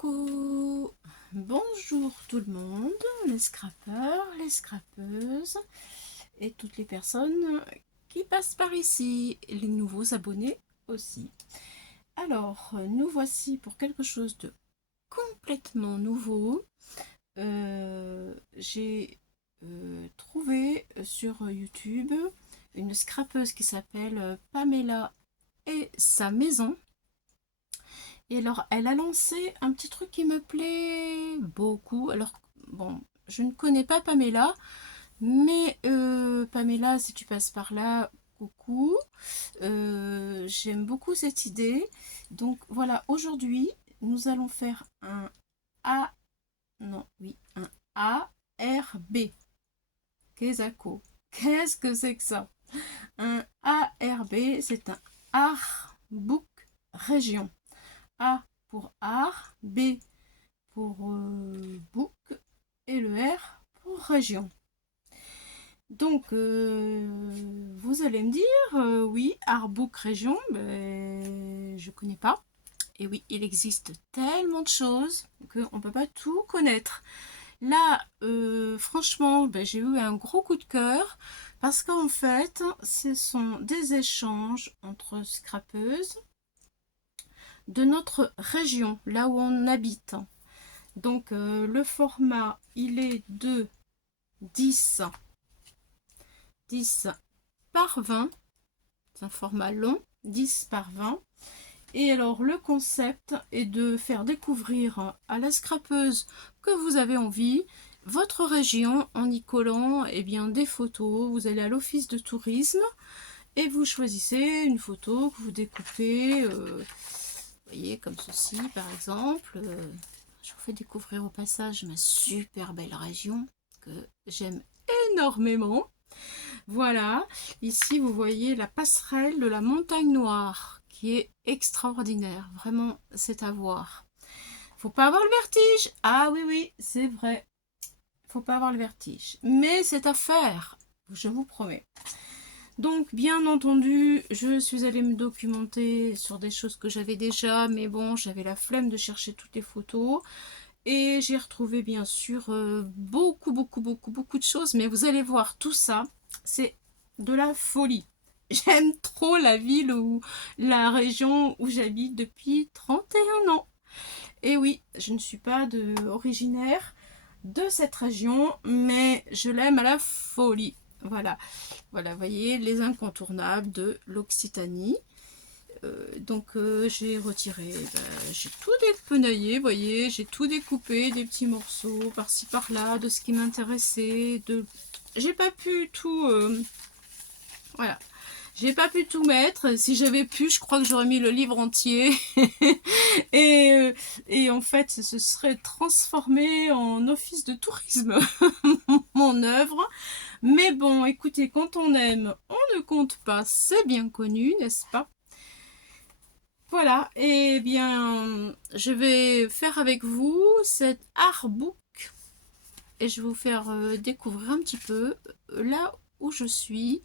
Coucou, bonjour tout le monde, les scrappeurs, les scrappeuses et toutes les personnes qui passent par ici, les nouveaux abonnés aussi. Alors, nous voici pour quelque chose de complètement nouveau. J'ai trouvé sur YouTube une scrappeuse qui s'appelle Pamela et sa maison. Et alors, elle a lancé un petit truc qui me plaît beaucoup. Alors, bon, je ne connais pas Pamela, mais Pamela, si tu passes par là, coucou. J'aime beaucoup cette idée. Donc voilà, aujourd'hui, nous allons faire un A, non, oui, un ARB. Quesaco. Qu'est-ce que c'est que ça? Un ARB, c'est un Art Book Région. A pour art, B pour book et le R pour région. Donc, vous allez me dire, oui, Artbook région, ben, je connais pas. Et oui, il existe tellement de choses qu'on ne peut pas tout connaître. Là, franchement, ben, j'ai eu un gros coup de cœur parce qu'en fait, ce sont des échanges entre scrapeuses de notre région, là où on habite. Donc le format, il est de 10 par 20. C'est un format long, 10 par 20. Et alors le concept est de faire découvrir à la scrapeuse que vous avez envie votre région en y collant bien, des photos. Vous allez à l'office de tourisme et vous choisissez une photo que vous découpez. Vous voyez, comme ceci par exemple. Je vous fais découvrir au passage ma super belle région que j'aime énormément. Voilà, ici vous voyez la passerelle de la Montagne Noire qui est extraordinaire. Vraiment, c'est à voir. Faut pas avoir le vertige. Ah oui, oui, c'est vrai. Faut pas avoir le vertige. Mais c'est à faire, je vous promets. Donc, bien entendu, je suis allée me documenter sur des choses que j'avais déjà, mais bon, j'avais la flemme de chercher toutes les photos. Et j'ai retrouvé, bien sûr, beaucoup de choses. Mais vous allez voir, tout ça, c'est de la folie. J'aime trop la ville ou la région où j'habite depuis 31 ans. Et oui, je ne suis pas originaire de cette région, mais je l'aime à la folie. Voilà, voilà, vous voyez, les incontournables de l'Occitanie. Donc j'ai retiré, j'ai tout dépenaillé, vous voyez, j'ai tout découpé, des petits morceaux par-ci par-là, de ce qui m'intéressait, j'ai pas pu tout, voilà, j'ai pas pu tout mettre. Si j'avais pu, je crois que j'aurais mis le livre entier. Et en fait, ce serait transformé en office de tourisme, mon œuvre. Mais bon, écoutez, quand on aime, on ne compte pas, c'est bien connu, n'est-ce pas? Voilà, et bien, je vais faire avec vous cet artbook et je vais vous faire découvrir un petit peu là où je suis,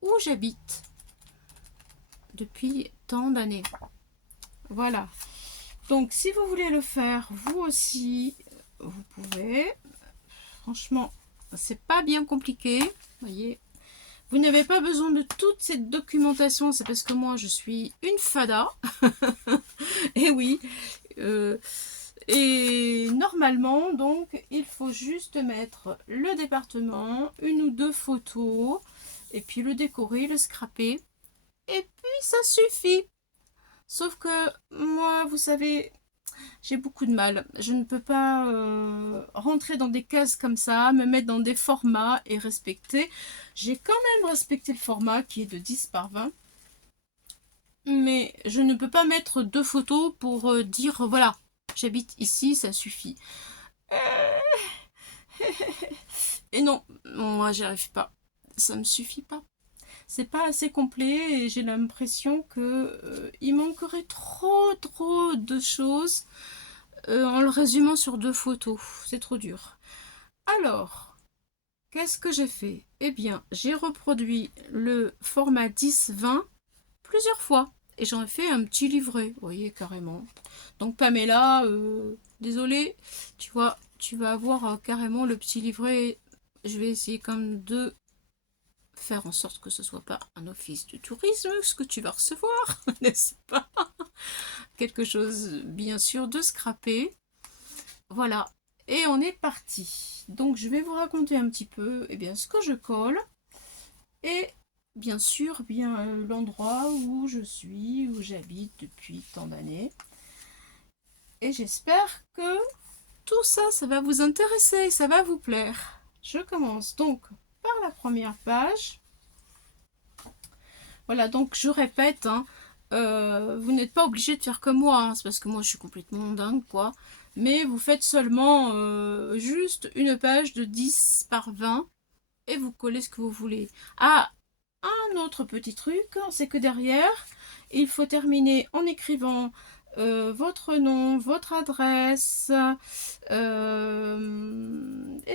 où j'habite depuis tant d'années. Voilà. Donc, si vous voulez le faire, vous aussi, vous pouvez. Franchement, c'est pas bien compliqué. Vous voyez, vous n'avez pas besoin de toute cette documentation. C'est parce que moi, je suis une fada. Et oui. Et normalement, donc, il faut juste mettre le département, une ou deux photos, et puis le décorer, le scraper. Et puis, ça suffit. Sauf que moi, vous savez, j'ai beaucoup de mal. Je ne peux pas rentrer dans des cases comme ça, me mettre dans des formats et respecter. J'ai quand même respecté le format qui est de 10 par 20. Mais je ne peux pas mettre deux photos pour dire, voilà, j'habite ici, ça suffit. Et non, moi j'y arrive pas. Ça me suffit pas. C'est pas assez complet et j'ai l'impression que il manquerait trop de choses en le résumant sur deux photos. C'est trop dur. Alors, qu'est-ce que j'ai fait? Eh bien, j'ai reproduit le format 10-20 plusieurs fois. et j'en ai fait un petit livret, vous voyez, carrément. Donc Pamela, désolée, tu vois, tu vas avoir carrément le petit livret. Je vais essayer comme de faire en sorte que ce soit pas un office de tourisme, ce que tu vas recevoir, n'est-ce pas? Quelque chose, bien sûr, de scrappé. Voilà, et on est parti. Donc je vais vous raconter un petit peu eh bien, ce que je colle et bien sûr bien l'endroit où je suis, où j'habite depuis tant d'années. Et j'espère que tout ça, ça va vous intéresser, ça va vous plaire. Je commence donc par la première page. Voilà, donc je répète, hein, vous n'êtes pas obligé de faire comme moi, hein, c'est parce que moi je suis complètement dingue, quoi. Mais vous faites seulement juste une page de 10 par 20 et vous collez ce que vous voulez. Ah, un autre petit truc, c'est que derrière, il faut terminer en écrivant votre nom, votre adresse, et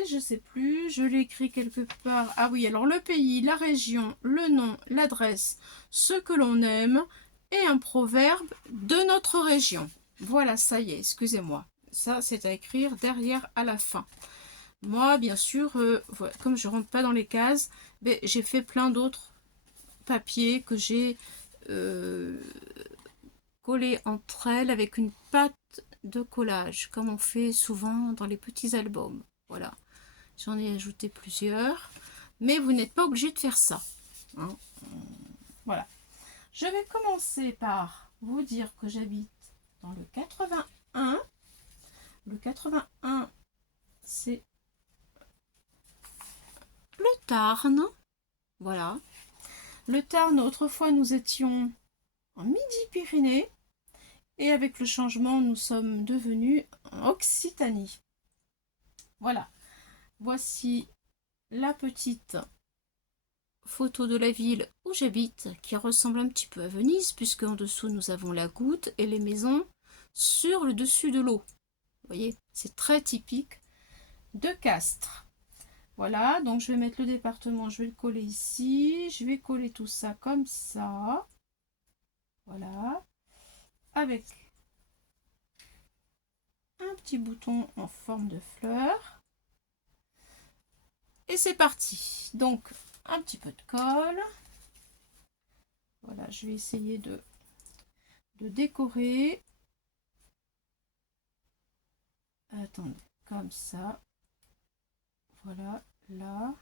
je sais plus, je l'ai écrit quelque part. Ah oui, alors le pays, la région, le nom, l'adresse, ce que l'on aime et un proverbe de notre région. Voilà, ça y est, excusez-moi. Ça, c'est à écrire derrière à la fin. Moi, bien sûr, voilà, comme je rentre pas dans les cases, j'ai fait plein d'autres papiers que j'ai collés entre elles avec une pâte de collage, comme on fait souvent dans les petits albums. Voilà, j'en ai ajouté plusieurs, mais vous n'êtes pas obligé de faire ça. Hein. Voilà. Je vais commencer par vous dire que j'habite dans le 81. Le 81, c'est le Tarn. Voilà. Le Tarn, autrefois, nous étions en Midi-Pyrénées. Et avec le changement, nous sommes devenus en Occitanie. Voilà. Voici la petite photo de la ville où j'habite, qui ressemble un petit peu à Venise, puisque en dessous, nous avons la goutte et les maisons sur le dessus de l'eau. Vous voyez, c'est très typique de Castres. Voilà, donc je vais mettre le département, je vais le coller ici. Je vais coller tout ça comme ça. Voilà. Avec un petit bouton en forme de fleur. Et c'est parti. Donc, un petit peu de colle. Voilà, je vais essayer de décorer. Attendez, comme ça. Voilà, là.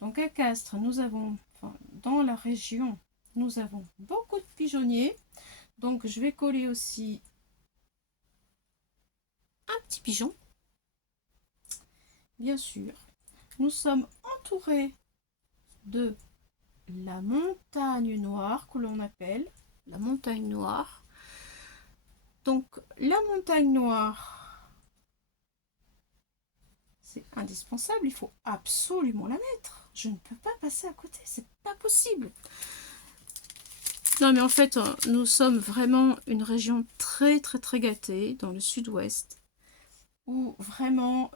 Donc à Castres, nous avons, enfin, dans la région, nous avons beaucoup de pigeonniers. Donc je vais coller aussi un petit pigeon. Bien sûr, nous sommes entourés de la montagne noire que l'on appelle la montagne noire. Donc la montagne noire, c'est indispensable, il faut absolument la mettre. Je ne peux pas passer à côté, c'est pas possible. Non mais en fait, nous sommes vraiment une région très très très gâtée dans le sud-ouest, où vraiment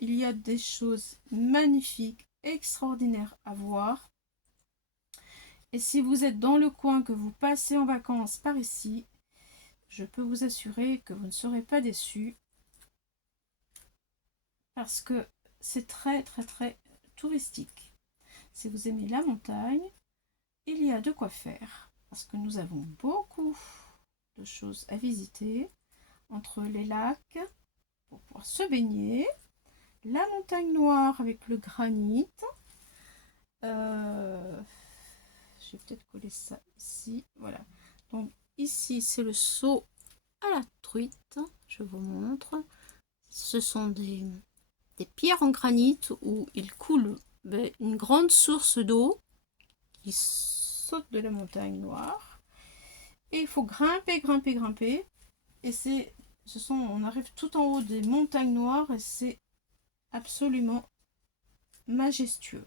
il y a des choses magnifiques, extraordinaires à voir. Et si vous êtes dans le coin, que vous passez en vacances par ici, je peux vous assurer que vous ne serez pas déçus, parce que c'est très très très touristique. Si vous aimez la montagne, il y a de quoi faire, parce que nous avons beaucoup de choses à visiter, entre les lacs pour pouvoir se baigner, la montagne noire avec le granit. Je vais peut-être coller ça ici. Voilà. Donc ici, c'est le seau à la truite. Je vous montre. Ce sont des pierres en granit où il coule une grande source d'eau qui saute de la montagne noire. Et il faut grimper, grimper, grimper. Et on arrive tout en haut des montagnes noires et c'est absolument majestueux.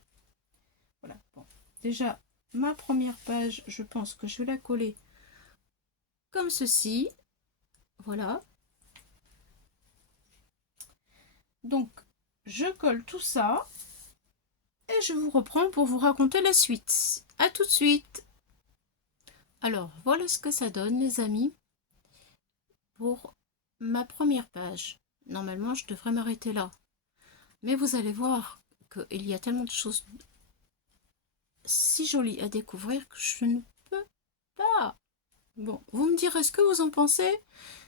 Voilà. Bon. Déjà, ma première page, je pense que je vais la coller comme ceci. Voilà. Donc, je colle tout ça et je vous reprends pour vous raconter la suite. À tout de suite. Alors, voilà ce que ça donne, les amis, pour ma première page. Normalement, je devrais m'arrêter là. Mais vous allez voir qu'il y a tellement de choses si jolies à découvrir que je ne peux pas. Bon, vous me direz ce que vous en pensez,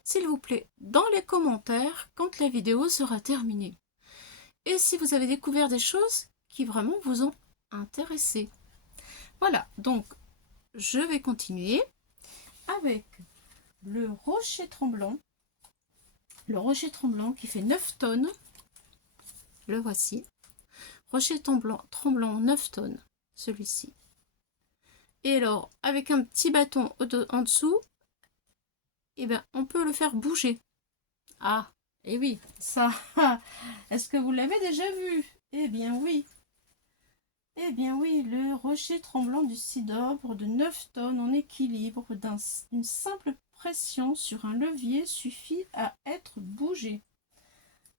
s'il vous plaît, dans les commentaires quand la vidéo sera terminée. Et si vous avez découvert des choses qui vraiment vous ont intéressé. Voilà, donc je vais continuer avec le rocher tremblant. Le rocher tremblant qui fait 9 tonnes. Le voici. Rocher tremblant 9 tonnes, celui-ci. Et alors, avec un petit bâton en dessous, eh ben, on peut le faire bouger. Ah, et oui, ça, est-ce que vous l'avez déjà vu? Eh bien oui. Eh bien oui, le rocher tremblant du Sidobre de 9 tonnes en équilibre d'une simple pression sur un levier suffit à être bougé.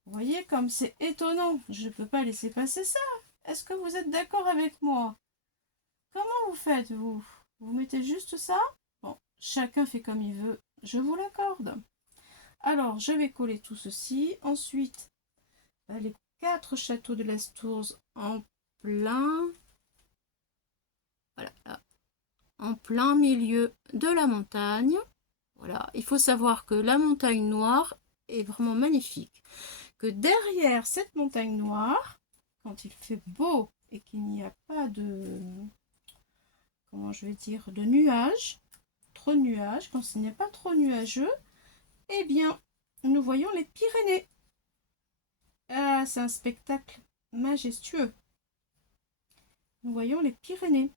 Vous voyez comme c'est étonnant, je ne peux pas laisser passer ça. Est-ce que vous êtes d'accord avec moi? Comment vous faites, vous? Vous mettez juste ça? Bon, chacun fait comme il veut, je vous l'accorde. Alors, je vais coller tout ceci. Ensuite, les 4 châteaux de l'Astourze en plein, voilà, en plein milieu de la montagne. Voilà, il faut savoir que la montagne noire est vraiment magnifique. Que derrière cette montagne noire, quand il fait beau et qu'il n'y a pas de, comment je vais dire, de nuages, trop de nuages, quand ce n'est pas trop nuageux, eh bien, nous voyons les Pyrénées. Ah, c'est un spectacle majestueux. Nous voyons les Pyrénées.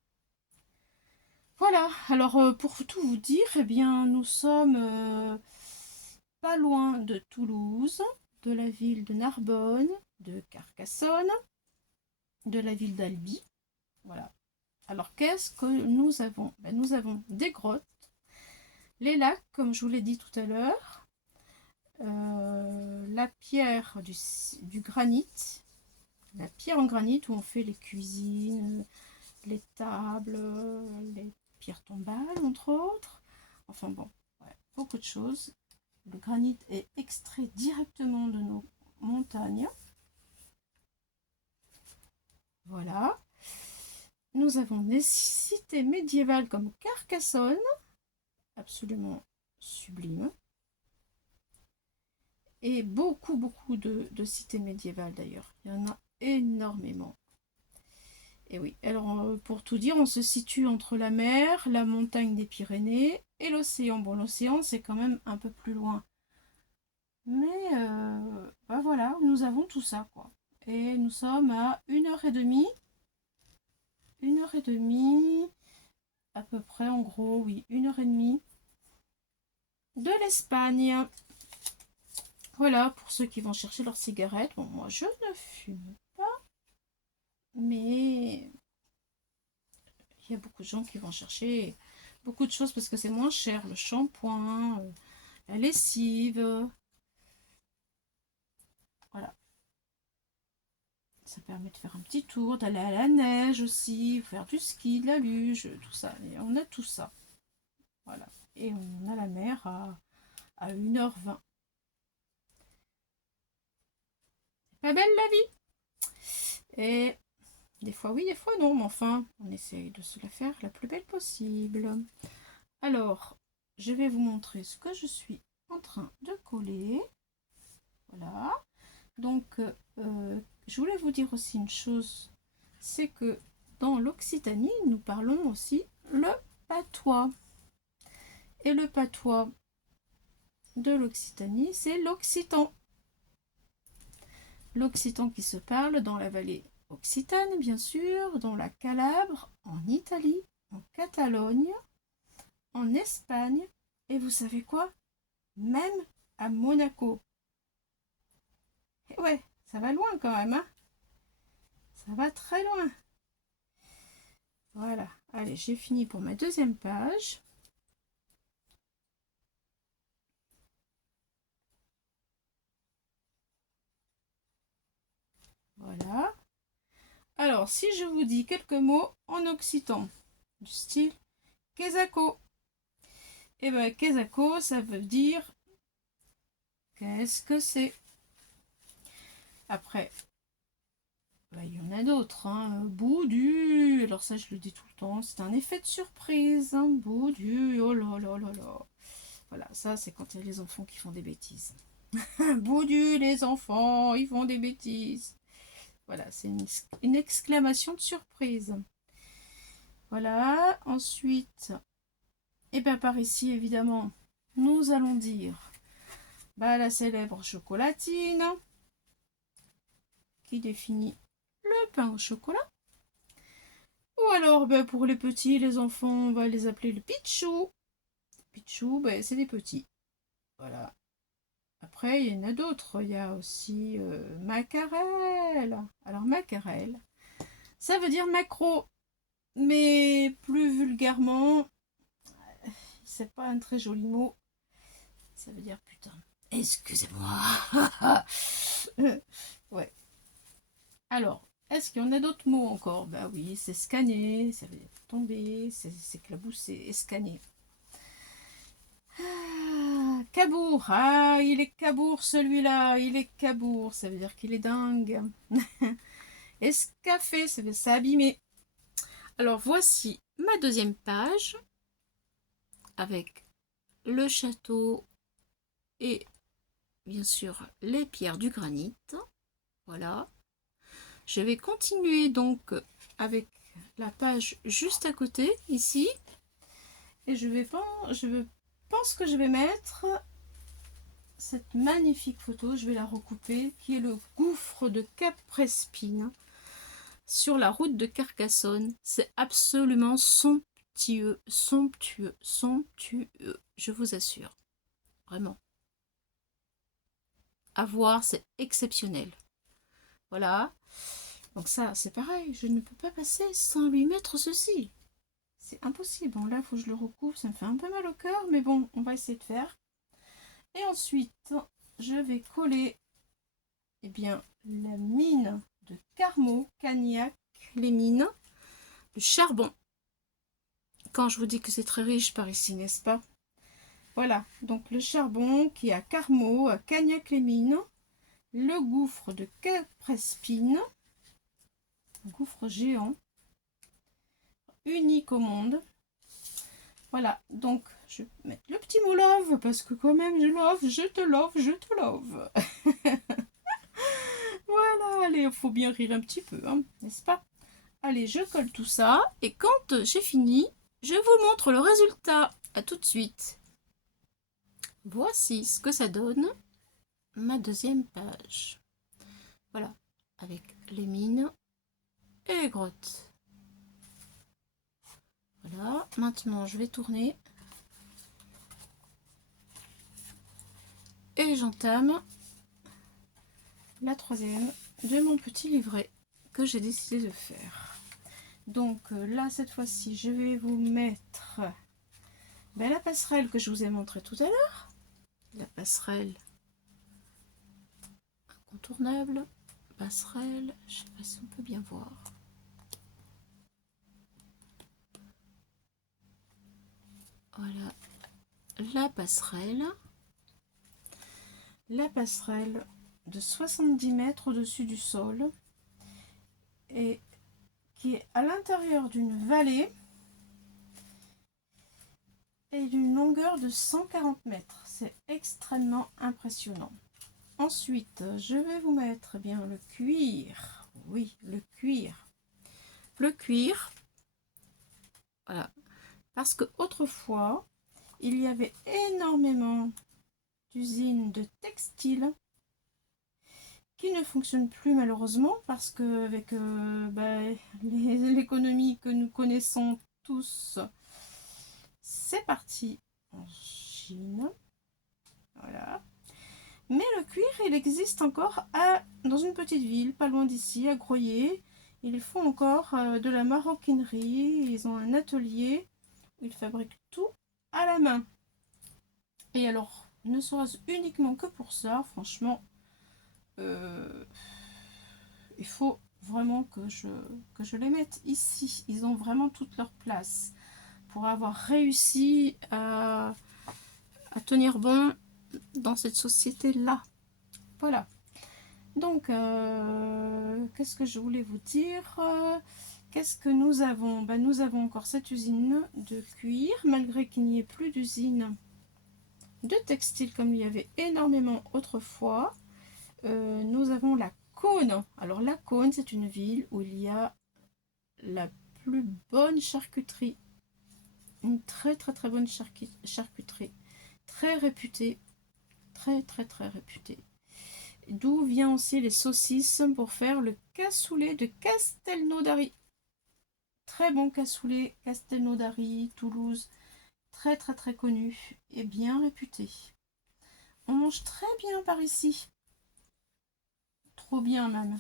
Voilà, alors pour tout vous dire, eh bien, nous sommes pas loin de Toulouse, de la ville de Narbonne, de Carcassonne, de la ville d'Albi. Voilà. Alors, qu'est-ce que nous avons? Nous avons des grottes, les lacs, comme je vous l'ai dit tout à l'heure, la pierre du granit, la pierre en granit où on fait les cuisines, les tables, les pierres tombales, entre autres. Enfin bon, ouais, beaucoup de choses. Le granit est extrait directement de nos montagnes. Voilà. Nous avons des cités médiévales comme Carcassonne, absolument sublime. Et beaucoup de cités médiévales d'ailleurs. Il y en a énormément. Et oui, alors pour tout dire, on se situe entre la mer, la montagne des Pyrénées et l'océan. Bon, l'océan c'est quand même un peu plus loin. Mais voilà, nous avons tout ça quoi. Et nous sommes à 1h30. 1h30 à peu près, en gros, oui, 1h30 de l'Espagne. Voilà, pour ceux qui vont chercher leurs cigarettes. Bon, moi je ne fume pas, mais il y a beaucoup de gens qui vont chercher beaucoup de choses parce que c'est moins cher. Le shampoing, la lessive. Voilà. Ça permet de faire un petit tour, d'aller à la neige aussi, faire du ski, de la luge, tout ça. Et on a tout ça. Voilà. Et on a la mer à 1h20. C'est pas belle la vie? Et des fois oui, des fois non, mais enfin, on essaye de se la faire la plus belle possible. Alors, je vais vous montrer ce que je suis en train de coller. Voilà. Donc, je voulais vous dire aussi une chose, c'est que dans l'Occitanie, nous parlons aussi le patois. Et le patois de l'Occitanie, c'est l'occitan. L'occitan qui se parle dans la vallée occitane, bien sûr, dans la Calabre, en Italie, en Catalogne, en Espagne, et vous savez quoi? Même à Monaco. Et ouais, ça va loin quand même, hein? Ça va très loin. Voilà, allez, j'ai fini pour ma deuxième page. Voilà. Alors, si je vous dis quelques mots en occitan, du style Quesaco, Et ben Kezako, ça veut dire qu'est-ce que c'est. Après, bah, il y en a d'autres. Hein. Boudu, alors ça je le dis tout le temps, c'est un effet de surprise. Hein. Boudu, oh là là là là. Voilà, ça c'est quand il y a les enfants qui font des bêtises. Boudu, les enfants, ils font des bêtises. Voilà, c'est une exclamation de surprise. Voilà, ensuite, et bien par ici évidemment, nous allons dire bah, la célèbre chocolatine qui définit le pain au chocolat. Ou alors ben, pour les petits, les enfants, on va les appeler le pitchou. Pitchou, ben, c'est des petits. Voilà. Après, il y en a d'autres. Il y a aussi macarel. Alors macarel, ça veut dire macro. Mais plus vulgairement, c'est pas un très joli mot. Ça veut dire putain. Excusez-moi. Ouais. Alors, est-ce qu'il y en a d'autres mots encore? Bah oui, c'est scanner, ça veut dire tomber, c'est éclabousser, escanner. Ah, cabourg, ah, il est cabourg celui-là, il est cabourg, ça veut dire qu'il est dingue. Escafé, ça veut dire s'abîmer. Alors voici ma deuxième page avec le château et bien sûr les pierres du granit. Voilà. Je vais continuer donc avec la page juste à côté ici et je pense que je vais mettre cette magnifique photo, je vais la recouper, qui est le gouffre de Cap Prespine sur la route de Carcassonne. C'est absolument somptueux, somptueux, somptueux, je vous assure, vraiment. À voir, c'est exceptionnel. Voilà. Donc ça, c'est pareil, je ne peux pas passer sans lui mettre ceci. C'est impossible. Bon, là, il faut que je le recouvre, ça me fait un peu mal au cœur, mais bon, on va essayer de faire. Et ensuite, je vais coller eh bien, la mine de Carmo, Cagnac, les mines, le charbon. Quand je vous dis que c'est très riche par ici, n'est-ce pas? Voilà, donc le charbon qui est à Carmo, à Cagnac-les-Mines, le gouffre de Caprespine, un gouffre géant, unique au monde. Voilà, donc je vais mettre le petit mot love, parce que quand même je love, je te love, je te love. Voilà, allez, il faut bien rire un petit peu, hein, n'est-ce pas? Allez, je colle tout ça, et quand j'ai fini, je vous montre le résultat. À tout de suite. Voici ce que ça donne, ma deuxième page. Voilà, avec les mines et les grottes. Voilà, maintenant je vais tourner. Et j'entame la troisième de mon petit livret que j'ai décidé de faire. Donc là, cette fois-ci, je vais vous mettre la passerelle que je vous ai montré tout à l'heure. La passerelle incontournable. Passerelle, je ne sais pas si on peut bien voir. Voilà, la passerelle. La passerelle de 70 mètres au-dessus du sol et qui est à l'intérieur d'une vallée et d'une longueur de 140 mètres. C'est extrêmement impressionnant. Ensuite, je vais vous mettre bien le cuir. Oui, le cuir. Le cuir, voilà. Parce que autrefois, il y avait énormément d'usines de textiles qui ne fonctionnent plus malheureusement parce que avec l'économie que nous connaissons tous, c'est parti en Chine. Voilà. Mais le cuir, il existe encore dans une petite ville, pas loin d'ici, à Groyer. Ils font encore de la maroquinerie. Ils ont un atelier où ils fabriquent tout à la main. Et alors, ne serait-ce uniquement que pour ça, franchement, il faut vraiment que je les mette ici. Ils ont vraiment toute leur place pour avoir réussi à à tenir bon dans cette société-là. Voilà. Donc, qu'est-ce que je voulais vous dire? Qu'est-ce que nous avons? Ben, nous avons encore cette usine de cuir, malgré qu'il n'y ait plus d'usine de textile comme il y avait énormément autrefois. Nous avons la Cône. Alors la Cône, c'est une ville où il y a la plus bonne charcuterie. Une très très très bonne charcuterie. Très réputée. Très très très réputée. D'où vient aussi les saucisses pour faire le cassoulet de Castelnaudary. Très bon cassoulet, Castelnaudary, Toulouse. Très très très connu et bien réputé. On mange très bien par ici. Trop bien même.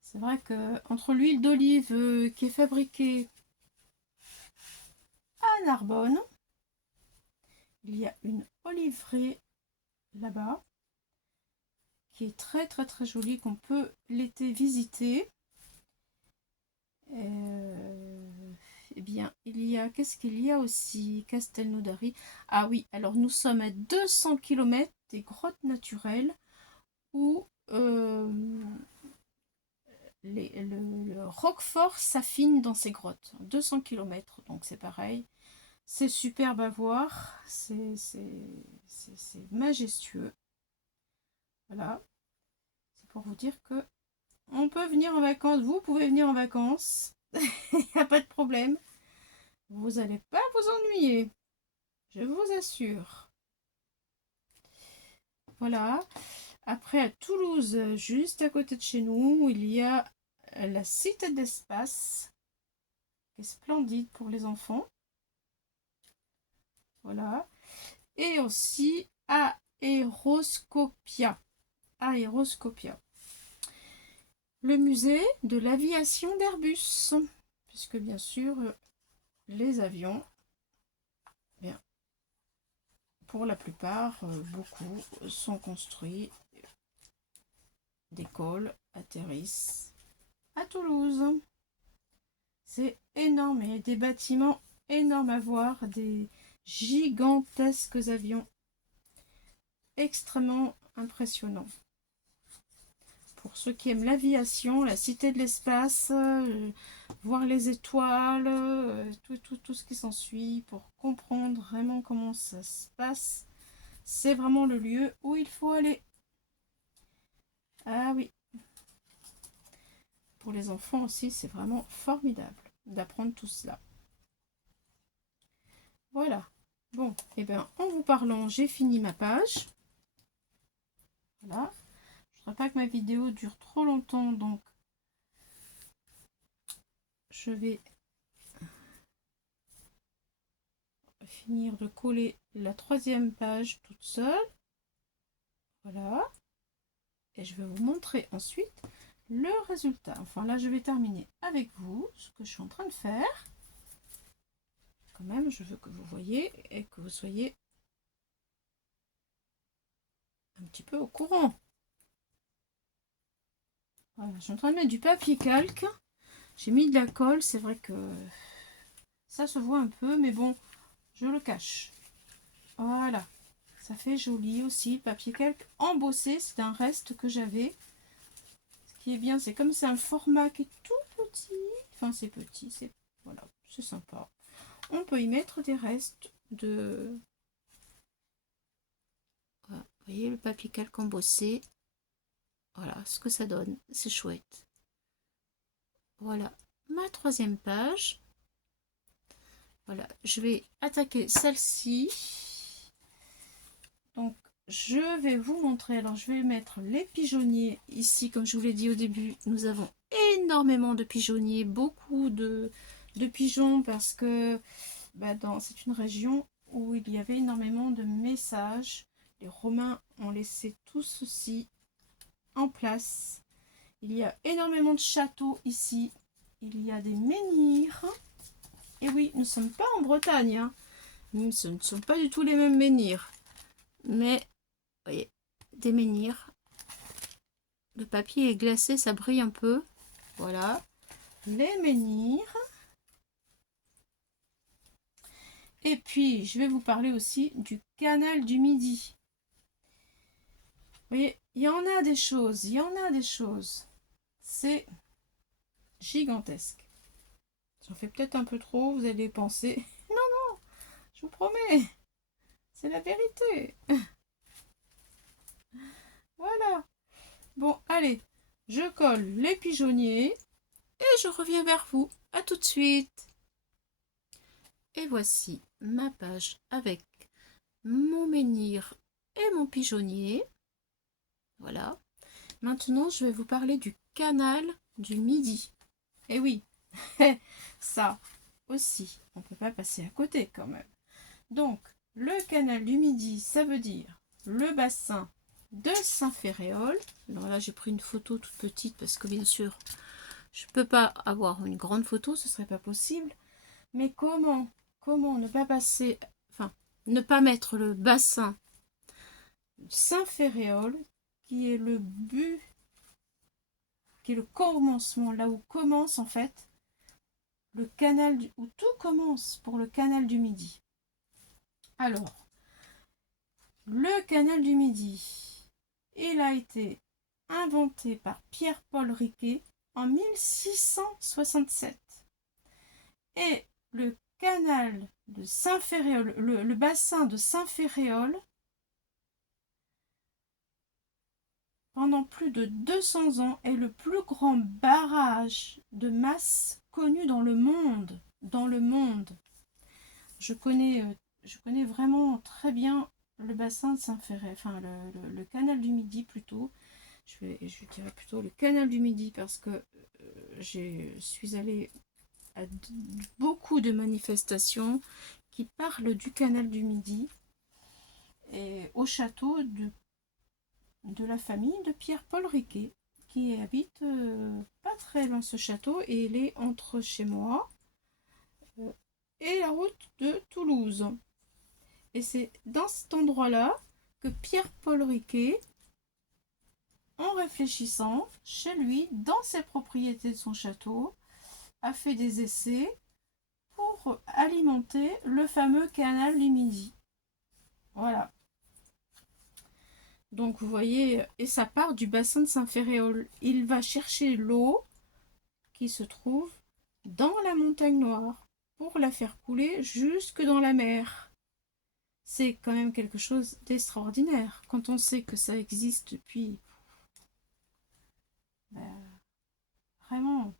C'est vrai que entre l'huile d'olive qui est fabriquée à Narbonne, il y a une oliverie là-bas qui est très très très jolie, qu'on peut l'été visiter. Eh bien, il y a, qu'est-ce qu'il y a aussi? Castelnaudary. Ah oui, alors nous sommes à 200 km des grottes naturelles où le roquefort s'affine dans ces grottes. 200 km, donc c'est pareil. C'est superbe à voir, c'est majestueux. Voilà, c'est pour vous dire que on peut venir en vacances, vous pouvez venir en vacances, il n'y a pas de problème. Vous n'allez pas vous ennuyer, je vous assure. Voilà, après à Toulouse, juste à côté de chez nous, il y a la Cité d'Espace, qui est splendide pour les enfants. Voilà, et aussi Aéroscopia. Aéroscopia. Le musée de l'aviation d'Airbus, puisque bien sûr les avions, bien, pour la plupart, beaucoup sont construits, décollent, atterrissent à Toulouse. C'est énorme, il y a des bâtiments énormes à voir, des gigantesques avions extrêmement impressionnants. Pour ceux qui aiment l'aviation, la cité de l'espace, voir les étoiles, tout ce qui s'ensuit, pour comprendre vraiment comment ça se passe, c'est vraiment le lieu où il faut aller. Ah oui. Pour les enfants aussi, c'est vraiment formidable d'apprendre tout cela. Voilà. Bon, et bien en vous parlant, j'ai fini ma page. Voilà. Je ne voudrais pas que ma vidéo dure trop longtemps, donc je vais finir de coller la 3e page toute seule. Voilà. Et je vais vous montrer ensuite le résultat. Enfin là, je vais terminer avec vous ce que je suis en train de faire. Quand même, je veux que vous voyez et que vous soyez un petit peu au courant. Voilà, je suis en train de mettre du papier calque. J'ai mis de la colle. C'est vrai que ça se voit un peu, mais bon, je le cache. Voilà. Ça fait joli aussi. Papier calque embossé. C'est un reste que j'avais. Ce qui est bien, c'est comme c'est un format qui est tout petit. Enfin, c'est petit. Voilà, c'est sympa. On peut y mettre des restes de... Voilà, vous voyez le papier calque embossé. Voilà ce que ça donne. C'est chouette. Voilà ma 3e page. Voilà, je vais attaquer celle-ci. Donc, je vais vous montrer. Alors, je vais mettre les pigeonniers ici. Comme je vous l'ai dit au début, nous avons énormément de pigeonniers, beaucoup de pigeons parce que c'est une région où il y avait énormément de messages. Les Romains ont laissé tout ceci en place. Il y a énormément de châteaux ici. Il y a des menhirs. Et oui, nous ne sommes pas en Bretagne. Hein. Ce ne sont pas du tout les mêmes menhirs. Mais, vous voyez, des menhirs. Le papier est glacé, ça brille un peu. Voilà. Les menhirs. Et puis, je vais vous parler aussi du canal du Midi. Vous voyez, il y en a des choses, il y en a des choses. C'est gigantesque. J'en fais peut-être un peu trop, vous allez penser. Non, non, je vous promets, c'est la vérité. Voilà. Bon, allez, je colle les pigeonniers et je reviens vers vous. À tout de suite. Et voici ma page avec mon menhir et mon pigeonnier. Voilà. Maintenant, je vais vous parler du canal du Midi. Eh oui, ça aussi, on ne peut pas passer à côté quand même. Donc, le canal du Midi, ça veut dire le bassin de Saint-Ferréol. Alors là, j'ai pris une photo toute petite parce que bien sûr, je ne peux pas avoir une grande photo, ce ne serait pas possible. Mais comment ne pas passer, enfin, ne pas mettre le bassin Saint-Ferréol, qui est le but, qui est le commencement, là où commence en fait le canal, où tout commence pour le canal du Midi. Alors, le canal du Midi, il a été inventé par Pierre-Paul Riquet en 1667. Et le canal de Saint-Ferréol, le bassin de Saint-Ferréol, pendant plus de 200 ans, est le plus grand barrage de masse connu dans le monde. Dans le monde. Je connais vraiment très bien le bassin de Saint-Ferréol, enfin le canal du Midi plutôt. Je dirais plutôt le canal du Midi parce que je suis allée à beaucoup de manifestations qui parlent du canal du Midi et au château de la famille de Pierre-Paul Riquet qui habite pas très loin de ce château et il est entre chez moi et la route de Toulouse. Et c'est dans cet endroit-là que Pierre-Paul Riquet, en réfléchissant chez lui, dans ses propriétés de son château, a fait des essais pour alimenter le fameux canal du Midi. Voilà. Donc vous voyez, et ça part du bassin de Saint-Ferréol. Il va chercher l'eau qui se trouve dans la montagne Noire pour la faire couler jusque dans la mer. C'est quand même quelque chose d'extraordinaire quand on sait que ça existe depuis vraiment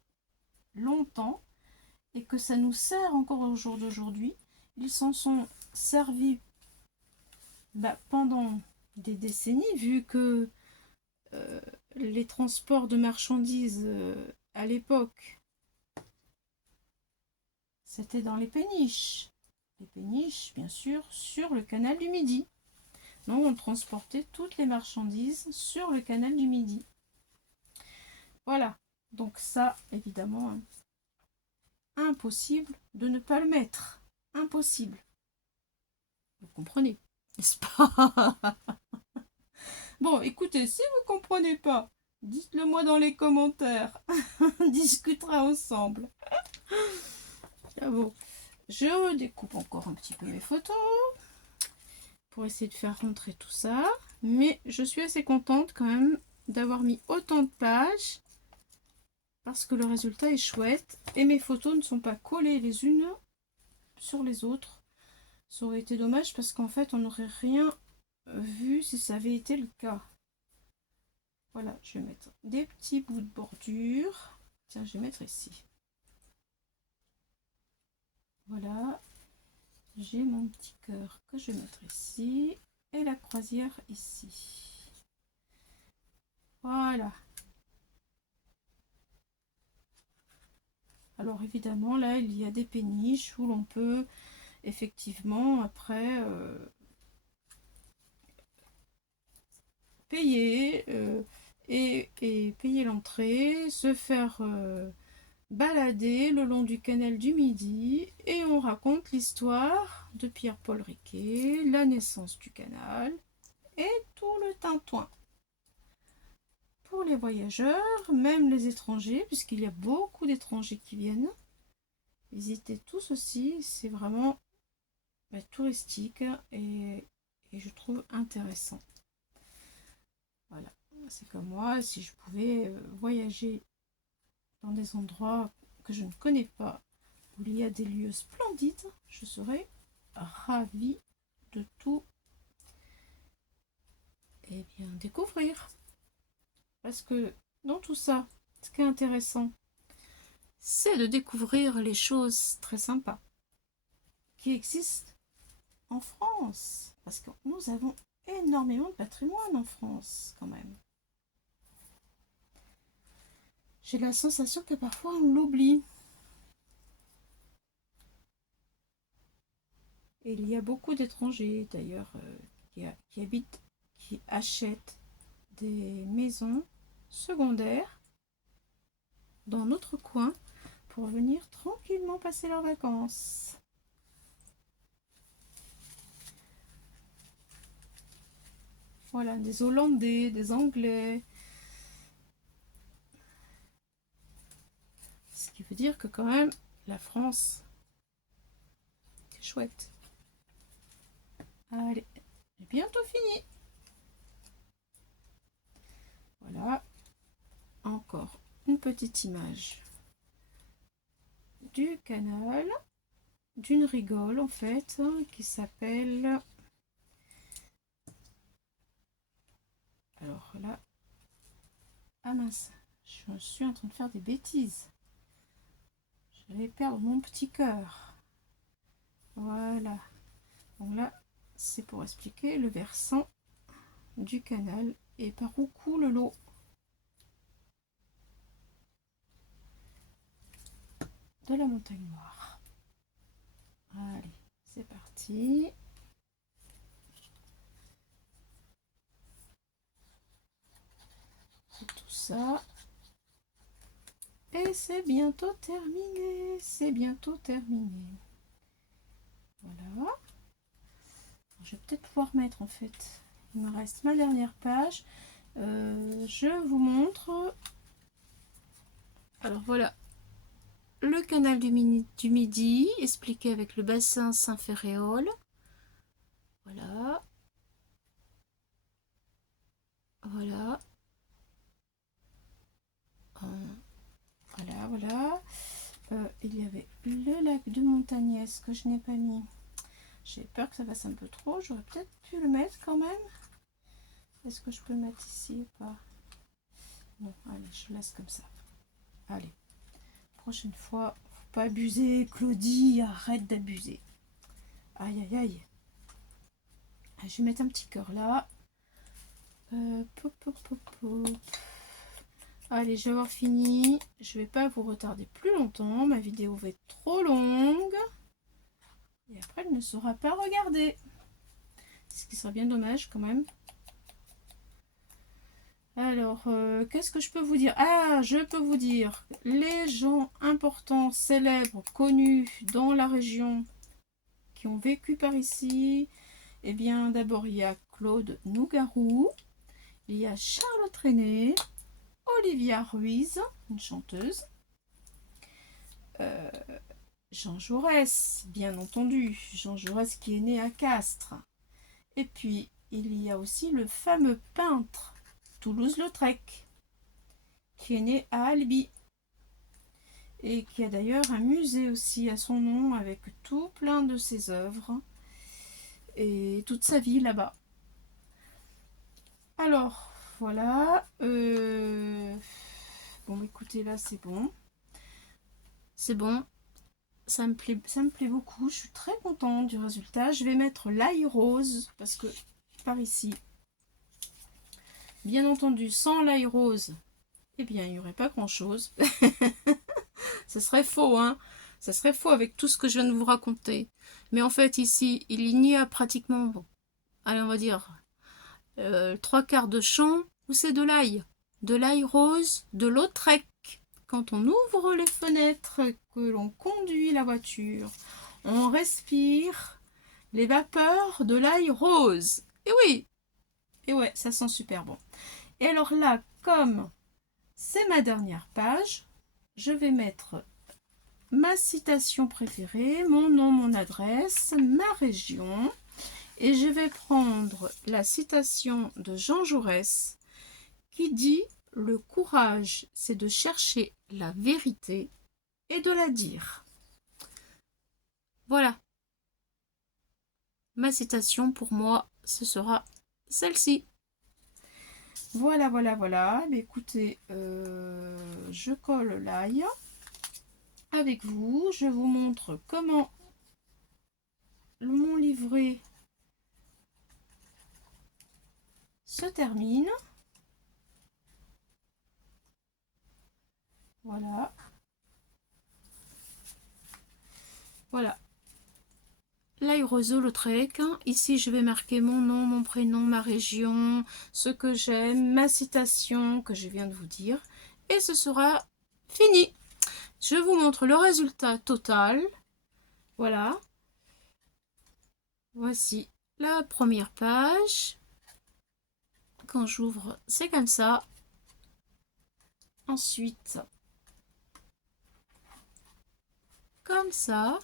longtemps et que ça nous sert encore au jour d'aujourd'hui. Ils s'en sont servis pendant des décennies, vu que les transports de marchandises à l'époque, c'était dans les péniches. Les péniches, bien sûr, sur le canal du Midi. Donc on transportait toutes les marchandises sur le canal du Midi. Voilà. Donc ça, évidemment, impossible de ne pas le mettre. Impossible. Vous comprenez, n'est-ce pas? Bon, écoutez, si vous ne comprenez pas, dites-le moi dans les commentaires. On discutera ensemble. Ah bon. Je découpe encore un petit peu mes photos pour essayer de faire rentrer tout ça. Mais je suis assez contente quand même d'avoir mis autant de pages parce que le résultat est chouette et mes photos ne sont pas collées les unes sur les autres. Ça aurait été dommage parce qu'en fait on n'aurait rien vu si ça avait été le cas. Voilà, je vais mettre des petits bouts de bordure. Tiens, je vais mettre ici. Voilà, j'ai mon petit cœur que je vais mettre ici et la croisière ici. Voilà. Alors évidemment, là, il y a des péniches où l'on peut effectivement après payer et payer l'entrée, se faire balader le long du canal du Midi et on raconte l'histoire de Pierre-Paul Riquet, la naissance du canal et tout le tintouin. Pour les voyageurs, même les étrangers, puisqu'il y a beaucoup d'étrangers qui viennent, visiter tous aussi, c'est vraiment touristique et je trouve intéressant. Voilà, c'est comme moi, si je pouvais voyager dans des endroits que je ne connais pas, où il y a des lieux splendides, je serais ravie de tout découvrir. Parce que dans tout ça, ce qui est intéressant, c'est de découvrir les choses très sympas qui existent en France. Parce que nous avons énormément de patrimoine en France, quand même. J'ai la sensation que parfois on l'oublie. Et il y a beaucoup d'étrangers, d'ailleurs, qui habitent, qui achètent des maisons secondaires dans notre coin pour venir tranquillement passer leurs vacances. Voilà, des Hollandais, des Anglais. Ce qui veut dire que quand même, la France, c'est chouette. Allez, j'ai bientôt fini. Voilà, encore une petite image du canal, d'une rigole en fait, qui s'appelle... Alors là, ah mince, je suis en train de faire des bêtises. Je vais perdre mon petit cœur. Voilà. Donc là, c'est pour expliquer le versant du canal et par où coule l'eau. De la montagne Noire. Allez, c'est parti. C'est tout ça. Et c'est bientôt terminé. C'est bientôt terminé. Voilà. Je vais peut-être pouvoir mettre en fait. Il me reste ma dernière page. Je vous montre. Alors voilà. Le canal du Midi, expliqué avec le bassin Saint-Ferréol. Voilà. Voilà. Voilà, voilà. Il y avait le lac de Montagnès que je n'ai pas mis. J'ai peur que ça fasse un peu trop. J'aurais peut-être pu le mettre quand même. Est-ce que je peux le mettre ici ou pas? Non, allez, je laisse comme ça. Allez. Prochaine fois, faut pas abuser. Claudie, arrête d'abuser. Aïe, aïe, aïe. Je vais mettre un petit cœur là. Pop, pop, pop, pop. Allez, je vais avoir fini. Je vais pas vous retarder plus longtemps. Ma vidéo va être trop longue. Et après, elle ne sera pas regardée. Ce qui serait bien dommage quand même. Alors, qu'est-ce que je peux vous dire? Ah, je peux vous dire, les gens importants, célèbres, connus dans la région, qui ont vécu par ici, eh bien, d'abord, il y a Claude Nougaro, il y a Charlotte René, Olivia Ruiz, une chanteuse, Jean Jaurès, bien entendu, Jean Jaurès qui est né à Castres. Et puis, il y a aussi le fameux peintre Toulouse-Lautrec, qui est né à Albi. Et qui a d'ailleurs un musée aussi à son nom avec tout plein de ses œuvres et toute sa vie là-bas. Alors, voilà. Bon, écoutez, là, c'est bon. C'est bon. Ça me plaît beaucoup. Je suis très contente du résultat. Je vais mettre l'ail rose parce que par ici, bien entendu, sans l'ail rose, eh bien, il n'y aurait pas grand-chose. Ce serait faux, hein. Ça serait faux avec tout ce que je viens de vous raconter. Mais en fait, ici, il n'y a pratiquement, bon, allez, on va dire, 3/4 de champ où c'est de l'ail. De l'ail rose, de Lautrec. Quand on ouvre les fenêtres, que l'on conduit la voiture, on respire les vapeurs de l'ail rose. Et oui, et ouais, ça sent super bon. Et alors là, comme c'est ma dernière page, je vais mettre ma citation préférée, mon nom, mon adresse, ma région. Et je vais prendre la citation de Jean Jaurès qui dit « Le courage, c'est de chercher la vérité et de la dire. » Voilà. Ma citation, pour moi, ce sera celle-ci. Voilà, voilà, voilà. Mais écoutez, je colle l'ail avec vous. Je vous montre comment mon livret se termine. Voilà. Voilà. L'aérosol-Lautrec. Ici, je vais marquer mon nom, mon prénom, ma région, ce que j'aime, ma citation que je viens de vous dire. Et ce sera fini. Je vous montre le résultat total. Voilà. Voici la première page. Quand j'ouvre, c'est comme ça. Ensuite, comme ça.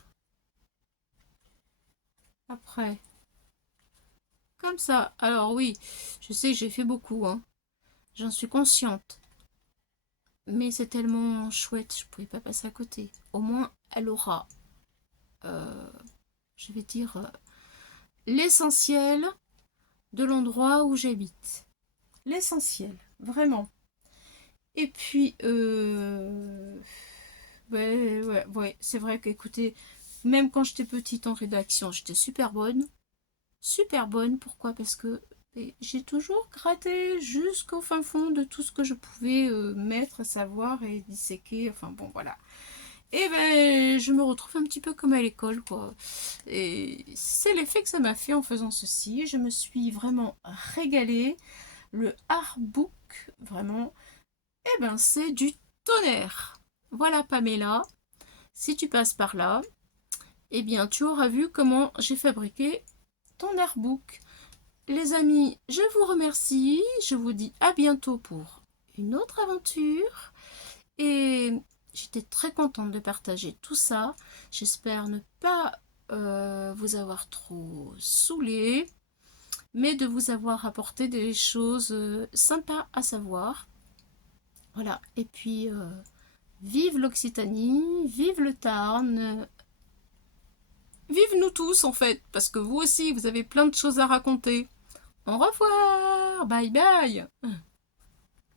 Après, comme ça. Alors oui, je sais que j'ai fait beaucoup, hein. J'en suis consciente. Mais c'est tellement chouette, je ne pouvais pas passer à côté. Au moins, elle aura, je vais dire, l'essentiel de l'endroit où j'habite. L'essentiel, vraiment. Et puis, ouais, c'est vrai qu'écoutez, même quand j'étais petite en rédaction, j'étais super bonne. Super bonne, pourquoi? Parce que j'ai toujours gratté jusqu'au fin fond de tout ce que je pouvais mettre, savoir et disséquer, enfin bon, voilà. Et ben, je me retrouve un petit peu comme à l'école, quoi. Et c'est l'effet que ça m'a fait en faisant ceci. Je me suis vraiment régalée. Le artbook, vraiment, eh ben, c'est du tonnerre. Voilà, Pamela. Si tu passes par là, eh bien, tu auras vu comment j'ai fabriqué ton artbook. Les amis, je vous remercie. Je vous dis à bientôt pour une autre aventure. Et j'étais très contente de partager tout ça. J'espère ne pas vous avoir trop saoulé, mais de vous avoir apporté des choses sympas à savoir. Voilà, et puis vive l'Occitanie, vive le Tarn, vive nous tous en fait, parce que vous aussi, vous avez plein de choses à raconter. Au revoir, bye bye.